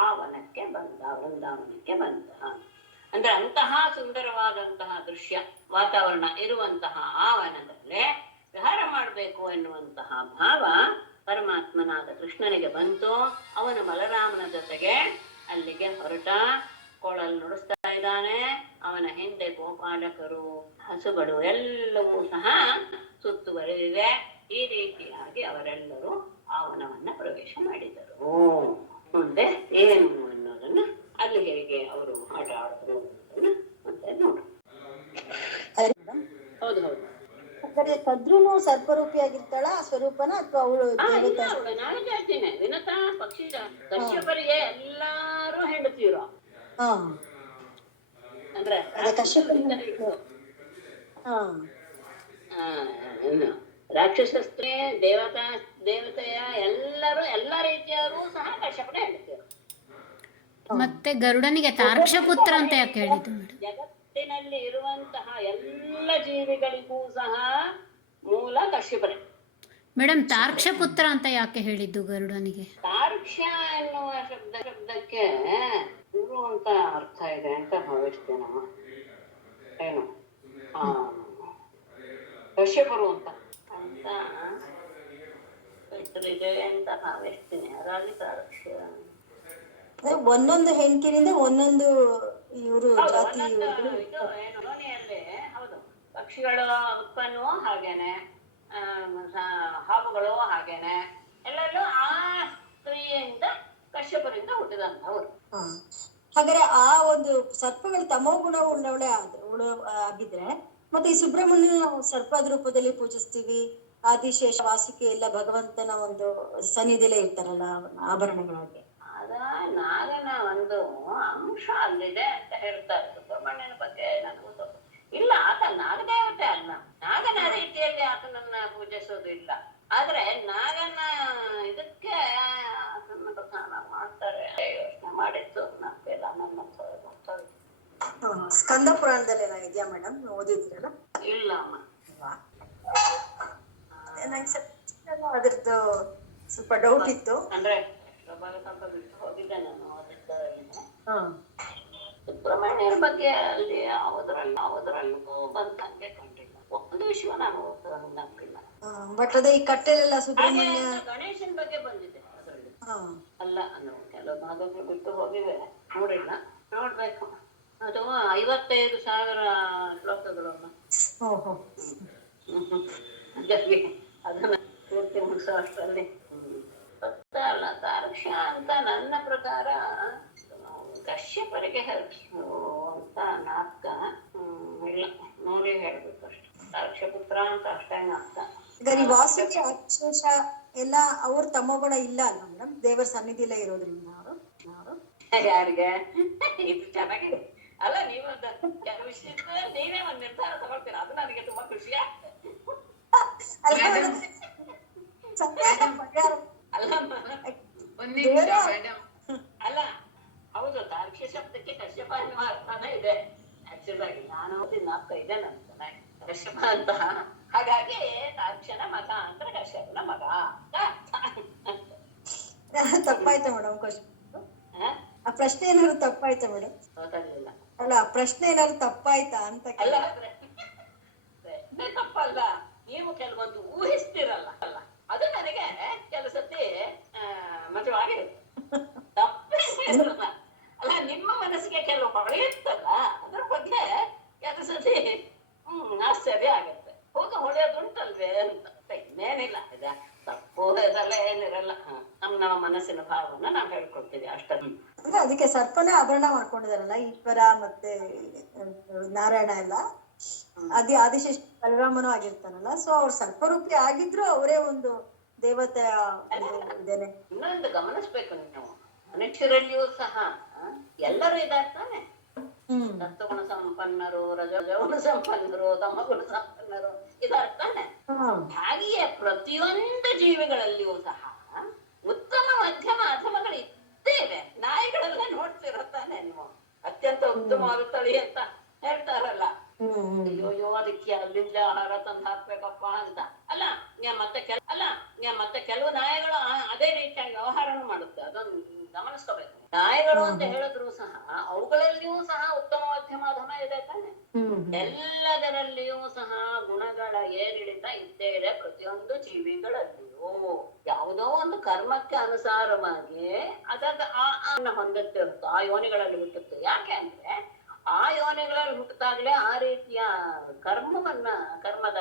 ಆ ವನಕ್ಕೆ ಬಂದ, ವೃಂದಾವನಕ್ಕೆ ಬಂದ. ಅಂದ್ರೆ ಅಂತಹ ಸುಂದರವಾದಂತಹ ದೃಶ್ಯ ವಾತಾವರಣ ಇರುವಂತಹ ಆ ವನದಲ್ಲೇ ವಿಹಾರ ಮಾಡಬೇಕು ಎನ್ನುವಂತಹ ಭಾವ ಪರಮಾತ್ಮನಾದ ಕೃಷ್ಣನಿಗೆ ಬಂತು. ಅವನು ಬಲರಾಮನ ಜೊತೆಗೆ ಅಲ್ಲಿಗೆ ಹೊರಟ, ಕೊಳಲು ನುಡಿಸ್ತಾ ಇದ್ದಾನೆ. ಅವನ ಹಿಂದೆ ಗೋಪಾಲಕರು, ಹಸುಗಳು ಎಲ್ಲವೂ ಸಹ ಸುತ್ತುವರಿದಿವೆ. ಈ ರೀತಿಯಾಗಿ ಅವರೆಲ್ಲರೂ ಆ ವನವನ್ನ ಪ್ರವೇಶ ಮಾಡಿದರು. ಮುಂದೆ ಏನು ಅನ್ನೋದನ್ನ ಅಲ್ಲಿ ಹೇಗೆ ಅವರು ಆಟ ಆಡಿದ್ರು ಅನ್ನೋದನ್ನ ಮತ್ತೆ ನೋಡು. ಹೌದು ಹೌದು. ಕದ್ರುನು ಸರ್ಪರೂಪಿಯಾಗಿರ್ತಾಳ ಆ ಸ್ವರೂಪನ, ಅಥವಾ ಅವಳು ನಾನು ಹೇಳ್ತೀನಿ, ವಿನತ ಪಕ್ಷಿ ಕಶ್ಯಪರಿಗೆ ಎಲ್ಲಾರು ಹೆಂಡತಿರು. ಅಂದ್ರೆ ರಾಕ್ಷಸ ಸ್ತ್ರೀ, ದೇವತೆಯ ಎಲ್ಲರೂ ಎಲ್ಲಾ ರೀತಿಯವರು ಸಹ ಕಶ್ಯಪನೇ ಹೆಂಡತಿರು. ಮತ್ತೆ ಗರುಡನಿಗೆ ತಾರ್ಕ್ಷ ಪುತ್ರ ಅಂತ ಯಾಕೆ ಹೇಳಿದ್ದು ಮೇಡಮ್? ಜಗತ್ತಿನಲ್ಲಿ ಇರುವಂತಹ ಎಲ್ಲ ಜೀವಿಗಳಿಗೂ ಸಹ ಮೂಲ ಕಶ್ಯಪನೇ. ಮೇಡಮ್ ತಾರ್ಕ್ಷ ಪುತ್ರ ಅಂತ ಯಾಕೆ ಹೇಳಿದ್ದು ಗರುಡನಿಗೆ? ತಾರ್ಕ್ಷ್ಯ ಎನ್ನುವ ಶಬ್ದಕ್ಕೆ ಗುರು ಅಂತ ಅರ್ಥ ಇದೆ ಅಂತ ಭಾವಿಸ್ತೇನಮ್ಮ. ಏನು ಕಶ್ಯಪರು ಅಂತ ಇದೆ ಅಂತ ಭಾವಿಸ್ತೀನಿ. ಅದಾಗಿ ತಾರ್ಕ್ಷ್ಯ ಒಂದೊಂದು ಹೆಣ್ಕಿನಿಂದ ಒಂದೊಂದು ಇವರು ಜಾತಿ. ಯೋನಿಯಲ್ಲಿ ಹೌದು, ಪಕ್ಷಿಗಳ ಉತ್ಪನ್ನವೂ ಹಾಗೇನೆ, ಹಾವುಗಳು ಹಾಗೇನೆ, ಎಲ್ಲೆಲ್ಲೂ ಆ ಸ್ತ್ರೀಯಿಂದ ಕಶ್ಯಪರಿಂದ ಹುಟ್ಟಿದಂಥವ್ರು. ಹಾಗಾದ್ರೆ ಆ ಒಂದು ಸರ್ಪಗಳು ತಮೋಗುಣ ಉಳ್ಳವಳೆ ಆಗಿದ್ರೆ, ಮತ್ತೆ ಈ ಸುಬ್ರಹ್ಮಣ್ಯನ ನಾವು ಸರ್ಪದ ರೂಪದಲ್ಲಿ ಪೂಜಿಸ್ತೀವಿ. ಆದಿಶೇಷ ವಾಸುಕಿ ಎಲ್ಲ ಭಗವಂತನ ಒಂದು ಸನ್ನಿಧಿಲೇ ಇರ್ತಾರಲ್ಲ ಆಭರಣಗಳಾಗಿ. ಅದ ನಾಗನ ಒಂದು ಅಂಶ ಅಲ್ಲಿದೆ ಅಂತ ಹೇಳ್ತಾರೆ. ಸುಬ್ರಹ್ಮಣ್ಯನ ಬಗ್ಗೆ ನನಗೂ ಇಲ್ಲ, ಆತ ನಾಗದೇವತೆ ಅಲ್ಲ. ನಾಗನ ರೀತಿಯಲ್ಲಿ ಆತನನ್ನ ಪೂಜಿಸೋದು ಇಲ್ಲ. ಆದ್ರೆ ನಾಗನ ಇದಕ್ಕೆ ಆತನ ಪ್ರಧಾನ ಮಾಡ್ತಾರೆ. ಯೋಚನೆ ಮಾಡಿದ್ದು ನಮ್ಗೆಲ್ಲ ನನ್ನ ಸ್ಕಂದ ಪುರಾಣದಲ್ಲಿ ಏನೋ ಇದೆಯಾ ಮೇಡಮ್, ಓದಿದ್ದೀರಲ್ಲ? ಇಲ್ಲ ಅಮ್ಮ. ಅದ್ರದ್ದು ಸ್ವಲ್ಪ ಡೌಟ್ ಇತ್ತು. ಅಂದ್ರೆ ಸ್ವಲ್ಪ ಬಿಟ್ಟು ಹೋಗಿದ್ದೆ ನಾನು ಅದಕ್ಕೆ. ಸುಬ್ರಹ್ಮಣ್ಯರ ಬಗ್ಗೆ ಅಲ್ಲಿ ಯಾವುದ್ರಲ್ಲೂ ಬಂದಂಗೆ ಕಂಡಿಲ್ಲ. ಒಂದು ವಿಷಯ ನಾನು ನಂಬಿಲ್ಲ. ಬಟ್ ಅದೇ ಈ ಕಟ್ಟೆಲೆಲ್ಲ ಸುಬ್ರಹ್ಮಣ್ಯ, ಗಣೇಶನ್ ಬಗ್ಗೆ ಬಂದಿದೆ ಅದರಲ್ಲಿ. ಅಲ್ಲ ಕೆಲವು ಭಾಗಗಳು ಬಿಟ್ಟು ಹೋಗಿವೆ, ನೋಡಿಲ್ಲ, ನೋಡ್ಬೇಕು. ಅದು 55,000 ಶ್ಲೋಕಗಳು. ಅದನ್ನ ಪೂರ್ತಿ ಮುಗಿಸೋ ಅಷ್ಟರಲ್ಲಿ ಅಲ್ಲ. ತಾರ್ಕ್ಷ್ಯ ಅಂತ ನನ್ನ ಪ್ರಕಾರ ಕಶ್ಯಪರಿಗೆ ಅಂತ ನಾಟಕ ಇಲ್ಲ, ನೋಡಿ ಹೇಳ್ಬೇಕು ಅಷ್ಟೆ. ತಾರ್ಕ್ಷ್ಯ ಪುತ್ರ ಅಂತ ಅಷ್ಟೇ ನಾಟಕ. ವಾಸುಕಿ ಆದಿಶೇಷ ಎಲ್ಲ ಅವ್ರ ತಮೋಗುಣ ಇಲ್ಲ ಅಲ್ಲ ಮೇಡಮ್, ದೇವರ ಸನ್ನಿಧಿಲೇ ಇರೋದ್ರಿಂದ ಅವರು ಯಾರಿಗೆ ಇದು ಚೆನ್ನಾಗಿದೆ ಅಲ್ಲ. ನೀವು ಕೆಲವು ವಿಷಯದ ನೀವೇ ಒಂದ್ ನಿರ್ಧಾರ ತಗೊಳ್ತೀರಾ, ಅದು ನನಗೆ ತುಂಬಾ ಖುಷಿ ಆಗ್ತದೆ. ಅಲ್ಲ ಹೌದು, ತಾರ್ಕ್ಷ್ಯ ಶಬ್ದಕ್ಕೆ ಕಶ್ಯಪ ಎನ್ನುವ ಅರ್ಥನೇ ಇದೆ. ಆಕ್ಚುಲ್ ಆಗಿ ನಾನು ಓದಿದ ನಾಲ್ಕ ಇದೆ ನನ್ನ ಕಶ್ಯಪ ಅಂತ. ಹಾಗಾಗಿ ತಾರ್ಕ್ಷ್ಯನ ಮಗ ಅಂದ್ರೆ ಕಶ್ಯಪನ ಮಗ. ತಪ್ಪಾಯ್ತಾ ಮೇಡಮ್ ಕ್ವಶನ್? ಆ ಪ್ರಶ್ನೆ ಏನಾದ್ರು ತಪ್ಪಾಯ್ತಾ ಮೇಡಮ್? ಗೊತ್ತಾಗ್ಲಿಲ್ಲ. ಅಲ್ಲ, ಪ್ರಶ್ನೆ ಏನಾದ್ರು ತಪ್ಪಾಯ್ತಾ ಅಂತ. ಅಲ್ಲ ಪ್ರಶ್ನೆ ತಪ್ಪಲ್ಲ, ನೀವು ಕೆಲವೊಂದು ಊಹಿಸ್ತಿರಲ್ಲ ಅಲ್ಲ, ಅದು ನನಗೆ ಕೆಲವು ಸತಿ ಮಜವಾಗಿರುತ್ತೆ. ತಪ್ಪಿರಲ್ಲ ಅಲ್ಲ, ನಿಮ್ಮ ಮನಸ್ಸಿಗೆ ಕೆಲವು ಹೊಳೆಯುತ್ತಲ್ಲ, ಅದ್ರ ಬಗ್ಗೆ ಕೆಲವು ಸತಿ ಆಶ್ಚರ್ಯ ಆಗತ್ತೆ. ಹೊಳೆಯೋದುಂಟಲ್ವೇ ಅಂತ. ಇನ್ನೇನಿಲ್ಲ, ಇದ ತಪ್ಪು ಇದೆಲ್ಲ ಏನಿರಲ್ಲ. ನಮ್ಮ ಮನಸ್ಸಿನ ಭಾವನ ನಾವ್ ಹೇಳ್ಕೊಳ್ತೀವಿ ಅಷ್ಟೇ. ಅಂದ್ರೆ ಅದಕ್ಕೆ ಸರ್ಪನೇ ಆಭರಣ ಮಾಡ್ಕೊಂಡಿದಾರಲ್ಲ ಈಶ್ವರ ಮತ್ತೆ ನಾರಾಯಣ ಎಲ್ಲ. ಆದಿಶೇಷ ಬಲರಾಮನೂ ಆಗಿರ್ತಾನಲ್ಲ, ಸೊ ಅವ್ರು ಸರ್ಪರೂಪಿ ಆಗಿದ್ರು ಅವರೇ ಒಂದು ದೇವತೆಯ ಇದೇನೆ. ಇನ್ನೊಂದು ಗಮನಿಸ್ಬೇಕು ನೀವು, ಮನುಷ್ಯರಲ್ಲಿಯೂ ಸಹ ಎಲ್ಲರೂ ಇದ್ದಾರೆ ತಾನೆ. ಸತ್ವಗುಣ ಸಂಪನ್ನರು, ರಜಗುಣ ಸಂಪನ್ನರು, ತಮಗುಣ ಸಂಪನ್ನರು ಇದ್ದಾರೆ ತಾನೆ. ಹಾಗೆಯೇ ಪ್ರತಿಯೊಂದು ಜೀವಿಗಳಲ್ಲಿಯೂ ಸಹ ಉತ್ತಮ ಮಧ್ಯಮ ಅಧಮಗಳು ಇದ್ದೇವೆ. ನಾಯಿಗಳೆಲ್ಲ ನೋಡ್ತಿರೋ ತಾನೆ ನೀವು, ಅತ್ಯಂತ ಉತ್ತಮವಾದ ತಳಿ ಅಂತ ಹೇಳ್ತಾರಲ್ಲ. ಅಯ್ಯೋ ಅದಕ್ಕೆ ಅಲ್ಲಿಂದ ಆಹಾರ ತಂದು ಹಾಕ್ಬೇಕಪ್ಪ ಅಂತ ಅಲ್ಲ. ಮತ್ತೆ ಕೆಲವು ನಾಯಿಗಳು ಅದೇ ರೀತಿಯಾಗಿ ವ್ಯವಹಾರನು ಮಾಡುತ್ತೆ. ಅದೊಂದು ಗಮನಿಸ್ಕೋಬೇಕು. ನ್ಯಾಯಗಳು ಅಂತ ಹೇಳಿದ್ರು ಸಹ ಅವುಗಳಲ್ಲಿಯೂ ಸಹ ಉತ್ತಮ ಮಧ್ಯಮ ಅಧಮ ಇದೆ ತಾನೆ. ಎಲ್ಲದರಲ್ಲಿಯೂ ಸಹ ಗುಣಗಳ ಏರಿಳಿತ ಇದ್ದೇ ಇದೆ ಪ್ರತಿಯೊಂದು ಜೀವಿಗಳಲ್ಲಿಯೂ. ಯಾವುದೋ ಒಂದು ಕರ್ಮಕ್ಕೆ ಅನುಸಾರವಾಗಿ ಅನ್ನ ಹೊಂದುತ್ತೆ ಹೊರತು ಆ ಯೋನಿಗಳಲ್ಲಿ ಹುಟ್ಟುತ್ತೆ. ಯಾಕೆ ಅಂದ್ರೆ ಆ ಯೋನಿಗಳಲ್ಲಿ ಹುಟ್ಟಿದಾಗ್ಲೇ ಆ ರೀತಿಯ ಕರ್ಮದ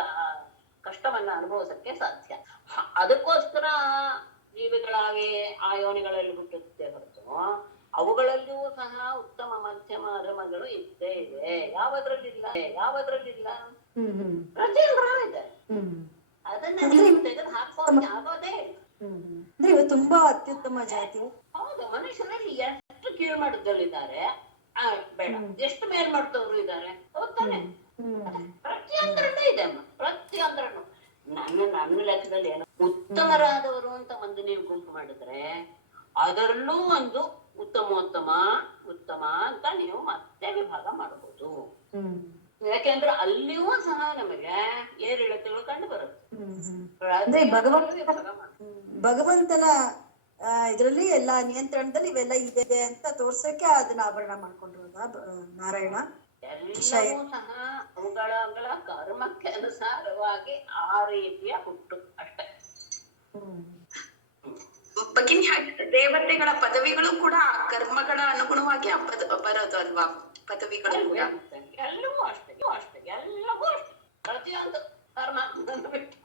ಕಷ್ಟವನ್ನ ಅನುಭವಿಸಕ್ಕೆ ಸಾಧ್ಯ. ಅದಕ್ಕೋಸ್ಕರ ಜೀವಿಗಳಾಗಿ ಆ ಯೋನಿಗಳಲ್ಲಿ ಹುಟ್ಟುತ್ತೆ ಹೊರತು ಅವುಗಳಲ್ಲಿಯೂ ಸಹ ಉತ್ತಮ ಮಧ್ಯಮ ಅಧಮಗಳು ಇದ್ದೇ ಇದೆ. ಯಾವದ್ರಲ್ಲಿಲ್ಲ ಪ್ರತಿಯೊಂದರಲ್ಲೂ ಇದೆ. ಅದನ್ನ ನೀವು ತೆಗೆದು ಹಾಕೋಕೆ ಆಗೋದೇ ಇಲ್ಲ. ತುಂಬಾ ಅತ್ಯುತ್ತಮ ಜಾತಿ. ಹೌದು, ಮನುಷ್ಯರಲ್ಲಿ ಎಷ್ಟು ಕೀಳ್ಮಟ್ಟದಲ್ಲಿದ್ದಾರೆ, ಬೇಡ ಎಷ್ಟು ಮೇಲ್ಮಟ್ಟದವರು ಇದ್ದಾರೆ, ಹೌದಾನೆ? ಪ್ರತಿಯೊಂದರಲ್ಲೂ ಇದೆ ಅಮ್ಮ, ಪ್ರತಿಯೊಂದರಲ್ಲೂ. ನನ್ನ ಲೆಕ್ಕದಲ್ಲಿ ಏನು ಉತ್ತಮರಾದವರು ಅಂತ ಒಂದು ನೀವು ಗುಂಪು ಮಾಡಿದ್ರೆ ಅದರಲ್ಲೂ ಒಂದು ಉತ್ತಮ ಅಂತ ನೀವು ಮತ್ತೆ ವಿಭಾಗ ಮಾಡಬಹುದು. ಯಾಕೆಂದ್ರೆ ಅಲ್ಲಿಯೂ ಸಹ ನಮಗೆ ಏರಿಳಿತಗಳು ಕಂಡು ಬರುತ್ತೆ. ಭಗವಂತನ ಇದ್ರಲ್ಲಿ ಎಲ್ಲಾ ನಿಯಂತ್ರಣದಲ್ಲಿ ಇವೆಲ್ಲ ಇದೆ ಅಂತ ತೋರ್ಸಕ್ಕೆ ಅದನ್ನ ಆಭರಣ ಮಾಡ್ಕೊಂಡಿರೋದ ನಾರಾಯಣ. ಎಲ್ಲವೂ ಸಹ ಅವುಗಳ ಕರ್ಮಕ್ಕೆ ಅನುಸಾರವಾಗಿ ಆ ರೀತಿಯ ಹುಟ್ಟು ಅಷ್ಟೇ. ಭಗಿನಿ, ದೇವತೆಗಳ ಪದವಿಗಳು ಕೂಡ ಕರ್ಮಗಳ ಅನುಗುಣವಾಗಿ ಬರೋದು ಅಲ್ವಾ? ಪದವಿಗಳು ಕೂಡ ಎಲ್ಲವೂ ಅಷ್ಟೇ. ಎಲ್ಲವೂ ಅಷ್ಟೇ, ಪ್ರತಿಯೊಂದು ಕರ್ಮ ಬಿಟ್ಟು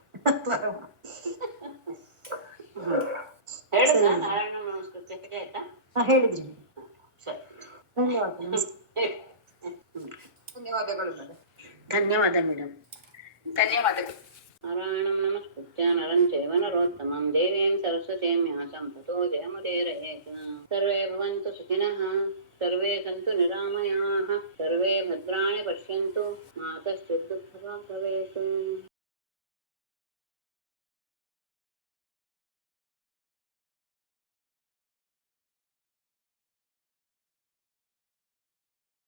ಹೇಳಿದ ನಾರಾಯಣ ನಮಸ್ಕೃತಿ ಆಯ್ತಾ? ಹೇಳಿದ್ರಿ. ಸರಿ, ಧನ್ಯವಾದಗಳು ಮೇಡಮ್. ಧನ್ಯವಾದ ಮೇಡಮ್. ಧನ್ಯವಾದಗಳು. ನಾರಾಯಣಂ ನಮಸ್ಕೃತ್ಯ ನರಂ ಚೈವ ನರೋತ್ತಮಂ ದೇವೀಂ ಸರಸ್ವತೀಂ ವ್ಯಾಸಂ ತತೋ ಜಯಮುದೀರಯೇತ್. ಸರ್ವೇ ಭವಂತು ಸುಖಿನಃ, ಸರ್ವೇ ಸಂತು ನಿರಾಮಯಾಃ, ಸರ್ವೇ ಭದ್ರಾಣಿ ಪಶ್ಯಂತು, ಮಾ ಕಶ್ಚಿತ್ ದುಃಖಭಾಗ್ ಭವೇತ್.